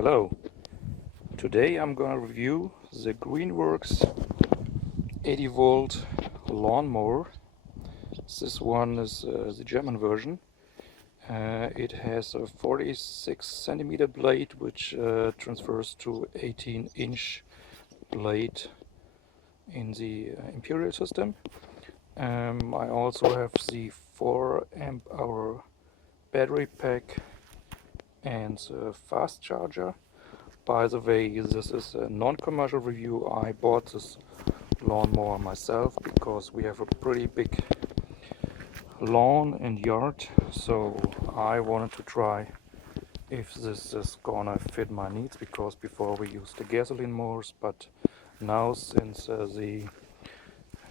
Hello, today I'm going to review the Greenworks 80 volt lawn mower. This one is the German version. It has a 46 centimeter blade which transfers to 18-inch blade in the Imperial system. I also have the 4 amp hour battery pack and the fast charger. By the way, this is a non-commercial review. I bought this lawnmower myself because we have a pretty big lawn and yard, so I wanted to try if this is gonna fit my needs, because before we used the gasoline mowers, but now since the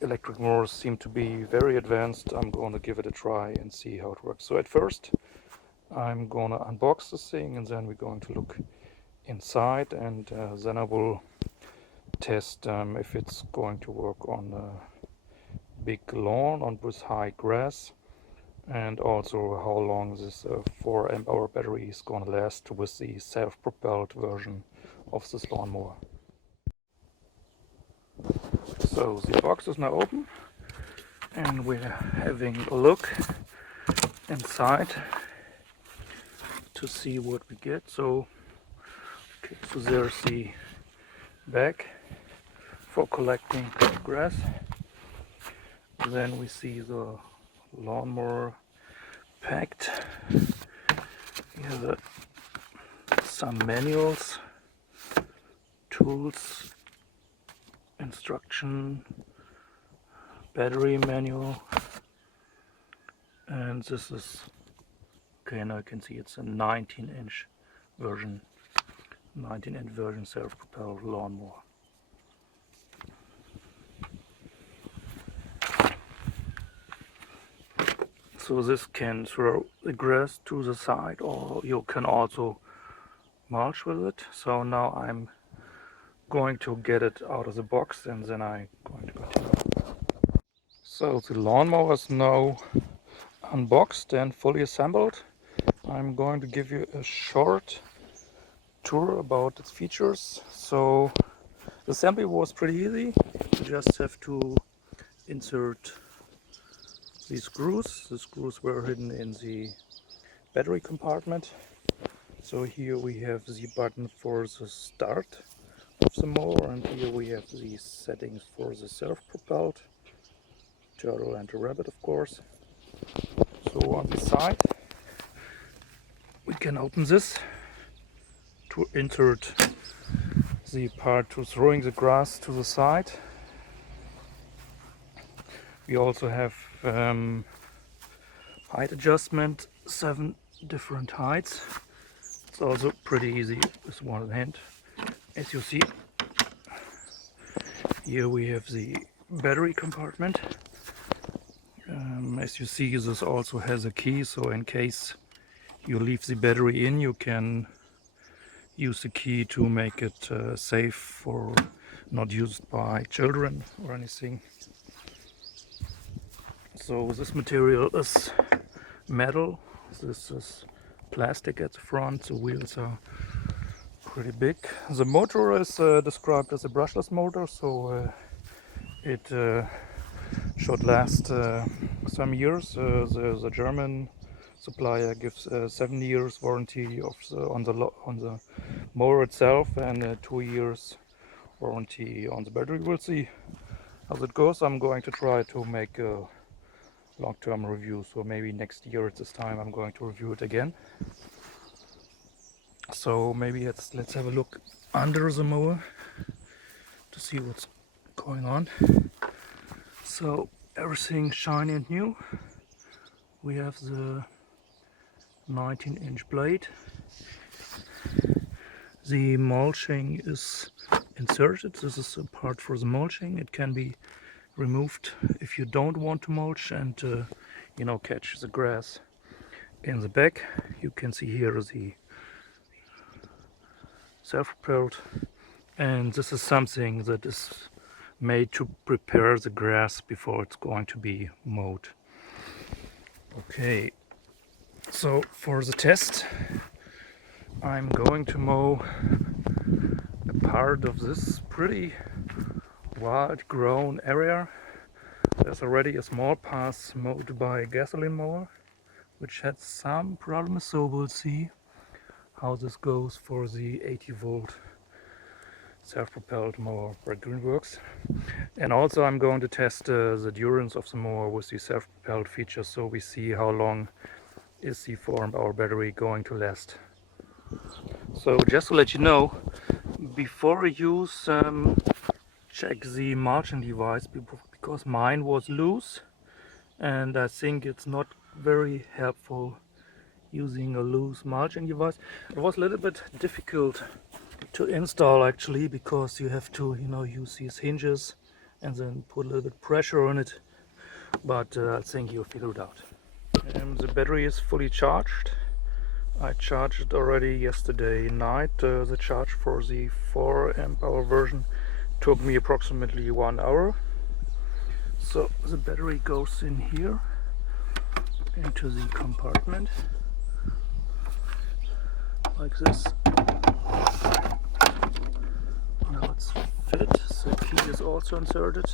electric mowers seem to be very advanced, I'm gonna give it a try and see how it works. So at first I'm gonna unbox this thing and then we're going to look inside, and then I will test if it's going to work on a big lawn with high grass, and also how long this 4 amp hour battery is going to last with the self-propelled version of this lawnmower. So the box is now open and we're having a look inside to see what we get. So there's the bag for collecting grass. Then we see the lawnmower packed. Here are some manuals, tools, instruction, battery manual, and this is, okay, now you can see it's a 19-inch version. 19-inch version self-propelled lawnmower. So this can throw the grass to the side, or you can also mulch with it. So now I'm going to get it out of the box and then I'm going to continue. So the lawnmower is now unboxed and fully assembled. I'm going to give you a short tour about its features. So the assembly was pretty easy. You just have to insert these screws. The screws were hidden in the battery compartment. So here we have the button for the start of the mower, and here we have the settings for the self-propelled turtle and a rabbit, of course. So on the side we can open this to insert the part to throwing the grass to the side. We also have height adjustment, 7 different heights. It's also pretty easy with one hand. As you see, here we have the battery compartment. As you see, this also has a key, so in case you leave the battery in, you can use the key to make it safe for not used by children or anything. So this material is metal, this is plastic at the front, the wheels are pretty big. The motor is described as a brushless motor, so it should last some years. The German supplier gives 7 years warranty on the mower itself and 2 years warranty on the battery. We'll see how it goes. I'm going to try to make a long-term review, so maybe next year at this time I'm going to review it again. So maybe let's have a look under the mower to see what's going on. So everything shiny and new. We have the 19-inch blade. The mulching is inserted. This is a part for the mulching. It can be removed if you don't want to mulch and catch the grass in the back. You can see here the self-propelled, and this is something that is made to prepare the grass before it's going to be mowed. Okay, so for the test I'm going to mow a part of this pretty wild grown area. There's already a small path mowed by a gasoline mower, which had some problems, so we'll see how this goes for the 80 volt self-propelled mower by Greenworks. And also I'm going to test the endurance of the mower with the self-propelled feature, so we see how long is the 4 amp-hour battery going to last. So just to let you know, before use, check the mulching device, because mine was loose and I think it's not very helpful using a loose mulching device. It was a little bit difficult to install actually, because you have to, use these hinges and then put a little bit pressure on it, but I think you'll figure it out. The battery is fully charged. I charged it already yesterday night. The charge for the 4 amp-hour version took me approximately 1 hour. So the battery goes in here into the compartment like this. Now it's fit. The key is also inserted.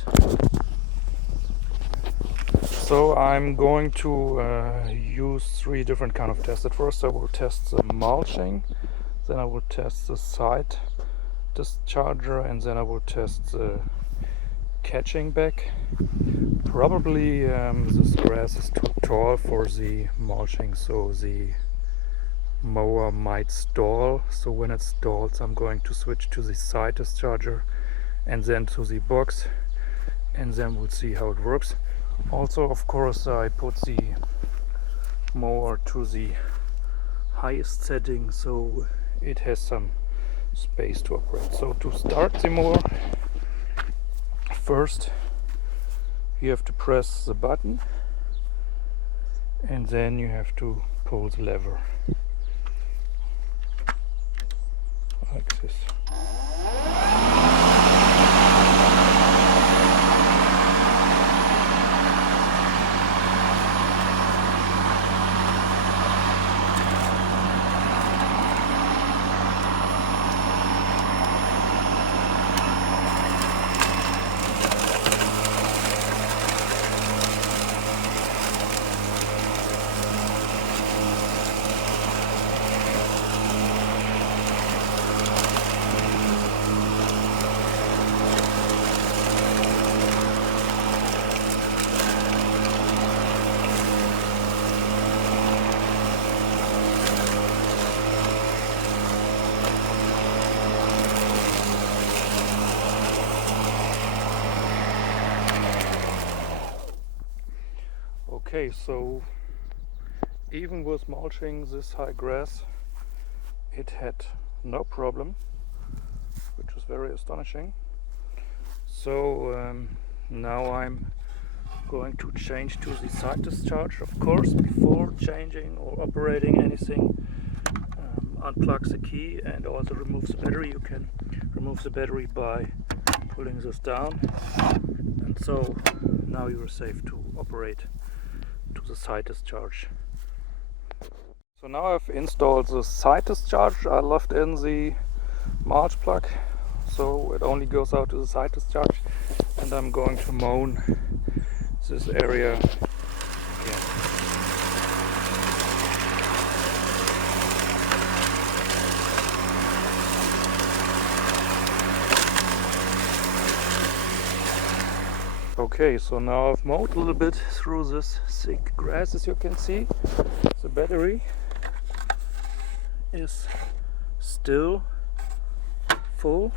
So I'm going to use 3 different kind of tests. At first I will test the mulching, then I will test the side discharger, and then I will test the catching back. Probably this grass is too tall for the mulching, so the mower might stall. So when it stalls, I'm going to switch to the side discharger and then to the box, and then we'll see how it works. Also, of course, I put the mower to the highest setting, so it has some space to operate. So to start the mower, first you have to press the button and then you have to pull the lever like this. Okay, so even with mulching this high grass, it had no problem, which was very astonishing. So now I'm going to change to the side discharge. Of course, before changing or operating anything, unplug the key and also remove the battery. You can remove the battery by pulling this down, and so now you are safe to operate to the side discharge. So now I've installed the side discharge. I left in the mulch plug, so it only goes out to the side discharge, and I'm going to mow this area again. Okay, so now I've mowed a little bit through this thick grass. As you can see, the battery is still full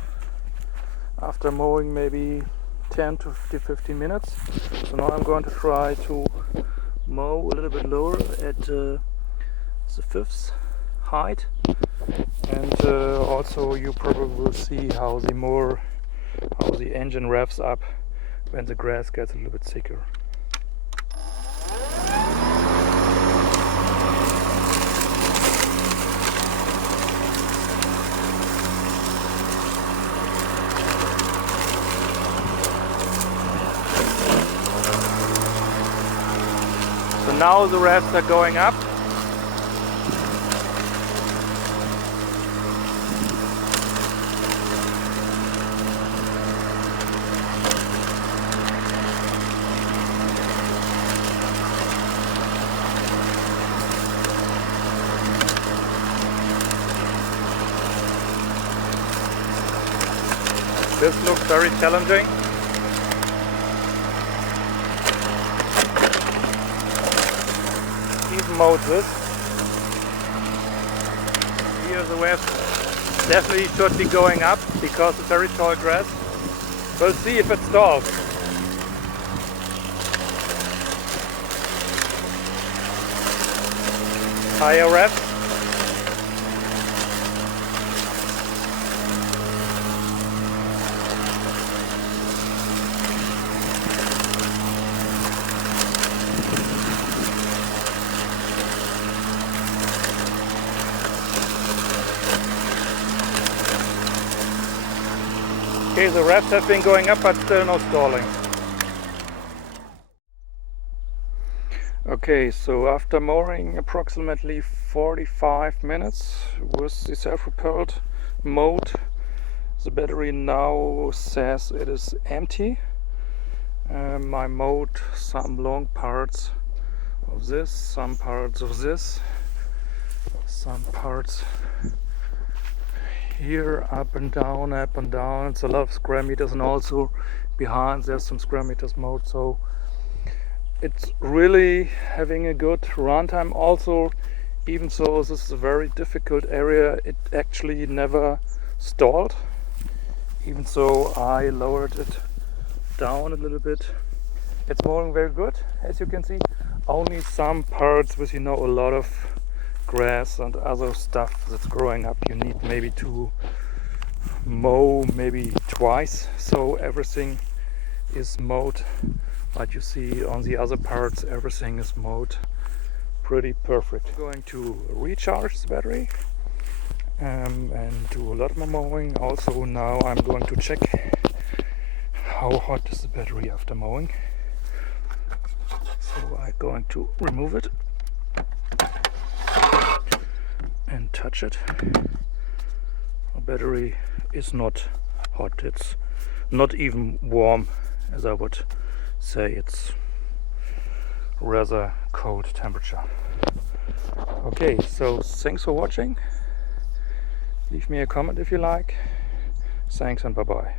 after mowing maybe 10 to 15 minutes. So now I'm going to try to mow a little bit lower at the 5th height, and also you probably will see how the engine revs up when the grass gets a little bit thicker. So now the revs are going up. This looks very challenging. Even mowed this. Here the web definitely should be going up because it's very tall grass. We'll see if it stalls. Higher reps. Okay, the reps have been going up, but still no stalling. Okay, so after mowing approximately 45 minutes with the self-propelled mode, the battery now says it is empty. I mowed some long parts of this, some parts of this, some parts here, up and down, up and down. It's a lot of square meters, and also behind there's some square meters mowed, so it's really having a good runtime. Also, even though this is a very difficult area, it actually never stalled, even though I lowered it down a little bit. It's mowing very good, as you can see. Only some parts with, you know, a lot of grass and other stuff that's growing up, you need maybe to mow maybe twice, so everything is mowed. But you see on the other parts everything is mowed pretty perfect. I'm going to recharge the battery and do a lot more mowing. Also now I'm going to check how hot is the battery after mowing. So I'm going to remove it and touch it. The battery is not hot, it's not even warm, as I would say. It's rather cold temperature. Okay, so thanks for watching. Leave me a comment if you like. Thanks and bye bye.